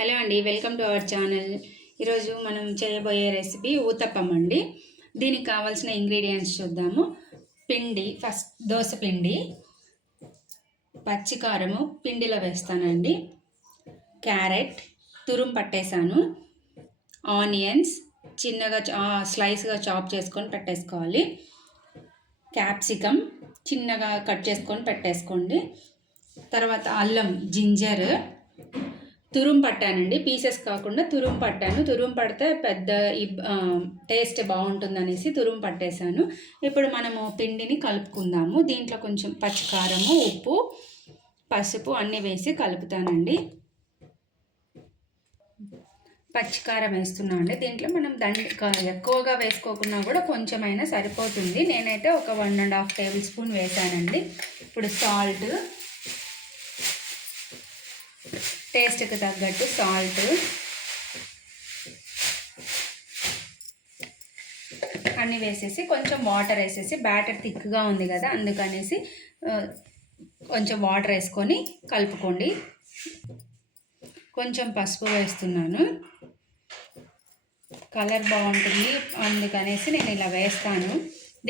Hello అండి, welcome to our channel. ఈరోజు మనం చేయబోయే రెసిపీ ఊతప్పం అండి. దీనికి కావాల్సిన ఇంగ్రీడియంట్స్ చూద్దాము. పిండి, ఫస్ట్ దోశ పిండి, పచ్చికారము పిండిలో వేస్తానండి, క్యారెట్ తురుము పట్టేశాను, ఆనియన్స్ చిన్నగా స్లైస్గా చాప్ చేసుకొని పెట్టేసుకోవాలి, క్యాప్సికమ్ చిన్నగా కట్ చేసుకొని పెట్టేసుకోండి. తర్వాత అల్లం, జింజర్ తురుము పట్టానండి, పీసెస్ కాకుండా తురుము పట్టాను. తురుము పడితే పెద్ద టేస్ట్ బాగుంటుంది అనేసి తురుము పట్టేశాను. ఇప్పుడు మనము పిండిని కలుపుకుందాము. దీంట్లో కొంచెం పచ్చికారము, ఉప్పు, పసుపు అన్నీ వేసి కలుపుతానండి. పచ్చికారం వేస్తున్నాను అండి. దీంట్లో మనం ఎక్కువగా వేసుకోకున్నా కూడా కొంచెమైనా సరిపోతుంది. నేనైతే ఒక 1.5 టేబుల్ స్పూన్ వేసానండి. ఇప్పుడు సాల్ట్, టేస్ట్కి తగ్గట్టు సాల్ట్, అన్నీ వేసేసి కొంచెం వాటర్ వేసేసి, బ్యాటర్ థిక్గా ఉంది కదా అందుకనేసి కొంచెం వాటర్ వేసుకొని కలుపుకోండి. కొంచెం పసుపు వేస్తున్నాను, కలర్ బాగుంటుంది అందుకనేసి నేను ఇలా వేస్తాను.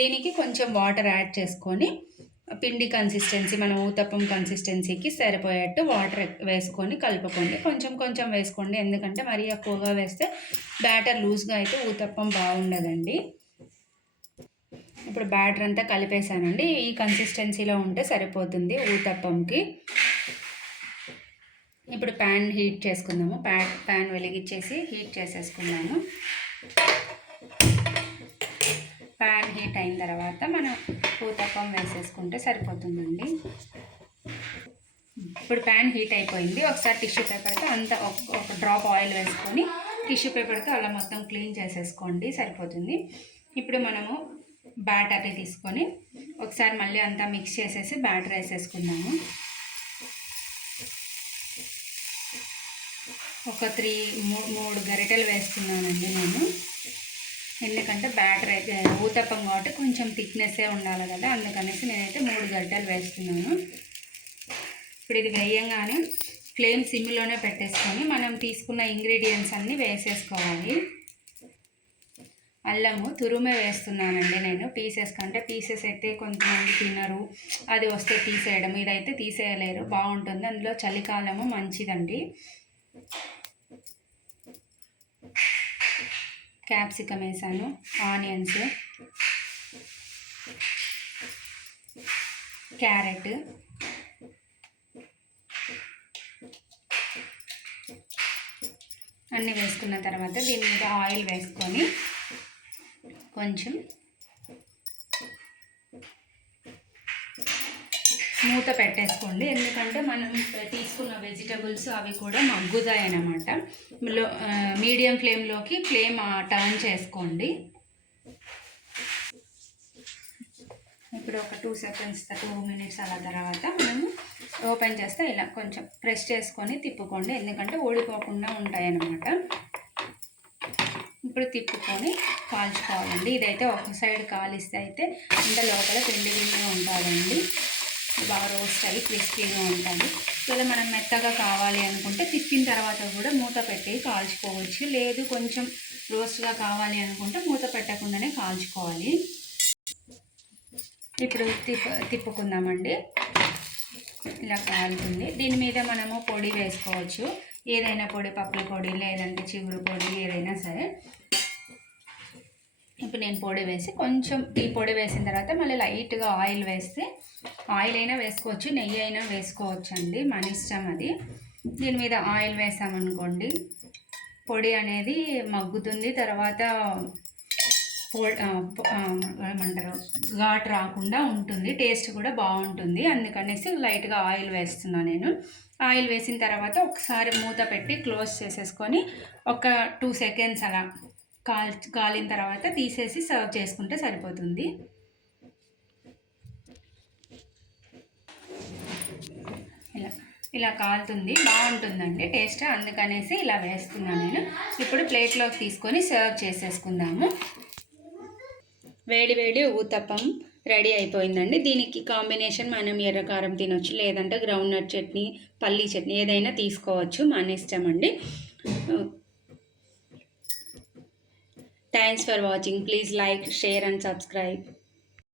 దీనికి కొంచెం వాటర్ యాడ్ చేసుకొని పిండి కన్సిస్టెన్సీ, మన ఊతప్పం కన్సిస్టెన్సీకి సరిపోయేట్టు వాటర్ వేసుకొని కలుపుకోండి. కొంచెం కొంచెం వేసుకోండి, ఎందుకంటే మరీ ఎక్కువగా వేస్తే బ్యాటర్ లూజ్గా అయితే ఊతప్పం బాగుండదండి. ఇప్పుడు బ్యాటర్ అంతా కలిపేసానండి. ఈ కన్సిస్టెన్సీలో ఉంటే సరిపోతుంది ఊతప్పంకి. ఇప్పుడు ప్యాన్ హీట్ చేసుకుందాము. ప్యాన్ వెలిగించేసి హీట్ చేసేసుకున్నాము. ప్యాన్ హీట్ అయిన తర్వాత మనం ఊతప్పం వేసేసుకుంటే సరిపోతుందండి. ఇప్పుడు ప్యాన్ హీట్ అయిపోయింది. ఒకసారి టిష్యూ పేపర్తో అంతా ఒక డ్రాప్ ఆయిల్ వేసుకొని టిష్యూ పేపర్తో అలా మొత్తం క్లీన్ చేసేసుకోండి, సరిపోతుంది. ఇప్పుడు మనము బ్యాటర్ని తీసుకొని ఒకసారి మళ్ళీ అంతా మిక్స్ చేసేసి బ్యాటర్ వేసేసుకుందాము. ఒక 3 గరిటెలు వేస్తున్నానండి నేను, ఎందుకంటే బ్యాటర్ అయితే ఊతప్పం కాబట్టి కొంచెం థిక్నెస్సే ఉండాలి కదా, అందుకనేసి నేనైతే 3 గరిటెలు వేస్తున్నాను. ఇప్పుడు ఇది వేయంగానే ఫ్లేమ్ సిమ్లోనే పెట్టేసుకొని మనం తీసుకున్న ఇంగ్రీడియంట్స్ అన్నీ వేసేసుకోవాలి. అల్లము తురుమే వేస్తున్నానండి నేను, పీసెస్ కంటే. పీసెస్ అయితే కొంతమంది తినరు, అది వస్తే తీసేయడం, ఇదైతే తీసేయలేరు, బాగుంటుంది. అందులో చలికాలము మంచిదండి. క్యాప్సికమ్ వేసాను, ఆనియన్స్, క్యారెట్, అన్నీ వేసుకున్న తర్వాత దీని మీద ఆయిల్ వేసుకొని కొంచెం మూత పెట్టేసుకోండి, ఎందుకంటే మనం తీసుకున్న వెజిటబుల్స్ అవి కూడా మగ్గుతాయి అన్నమాట. మీడియం ఫ్లేమ్లోకి ఫ్లేమ్ టర్న్ చేసుకోండి. ఇప్పుడు ఒక 2 సెకండ్స్ 2 మినిట్స్ అలా తర్వాత మనము ఓపెన్ చేస్తే ఇలా కొంచెం ప్రెస్ చేసుకొని తిప్పుకోండి, ఎందుకంటే ఓడిపోకుండా ఉంటాయన్నమాట. ఇప్పుడు తిప్పుకొని కాల్చుకోవాలండి. ఇదైతే ఒక సైడ్ కాలిస్తే అయితే అంటే లోపల పిండి ఉంటుందండి, బాగా రోస్ట్ అయ్యి క్రిస్పీగా ఉంటుంది. ఇలా మనం మెత్తగా కావాలి అనుకుంటే తిప్పిన తర్వాత కూడా మూత పెట్టి కాల్చుకోవచ్చు, లేదు కొంచెం రోస్ట్గా కావాలి అనుకుంటే మూత పెట్టకుండానే కాల్చుకోవాలి. ఇప్పుడు తిప్పుకుందామండి. ఇలా కాలుతుంది. దీని మీద మనము పొడి వేసుకోవచ్చు, ఏదైనా పొడి, పప్పుల పొడి లేదంటే చిగురు పొడి, ఏదైనా సరే. ఇప్పుడు నేను పొడి వేసి కొంచెం ఈ పొడి వేసిన తర్వాత మళ్ళీ లైట్గా ఆయిల్ వేస్తే, ఆయిల్ అయినా వేసుకోవచ్చు, నెయ్యి అయినా వేసుకోవచ్చు అండి, మన ఇష్టం అది. దీని మీద ఆయిల్ వేసామనుకోండి పొడి అనేది మగ్గుతుంది, తర్వాత ఏమంటారు ఘాటు రాకుండా ఉంటుంది, టేస్ట్ కూడా బాగుంటుంది. అందుకనేసి లైట్గా ఆయిల్ వేస్తున్నాను నేను. ఆయిల్ వేసిన తర్వాత ఒకసారి మూత పెట్టి క్లోజ్ చేసేసుకొని ఒక 2 సెకండ్స్ అలా కాలిన తర్వాత తీసేసి సర్వ్ చేసుకుంటే సరిపోతుంది. ఇలా కాలుతుంది, బాగుంటుందండి టేస్ట్, అందుకనేసి ఇలా వేస్తున్నాను నేను. ఇప్పుడు ప్లేట్లోకి తీసుకొని సర్వ్ చేసేసుకుందాము. వేడి వేడి ఊతప్పం రెడీ అయిపోయిందండి. దీనికి కాంబినేషన్ మనం ఎర్రకారం తినొచ్చు, లేదంటే గ్రౌండ్నట్ చట్నీ, పల్లీ చట్నీ ఏదైనా తీసుకోవచ్చు, మన ఇష్టం అండి. Thanks for watching. Please like, share and subscribe.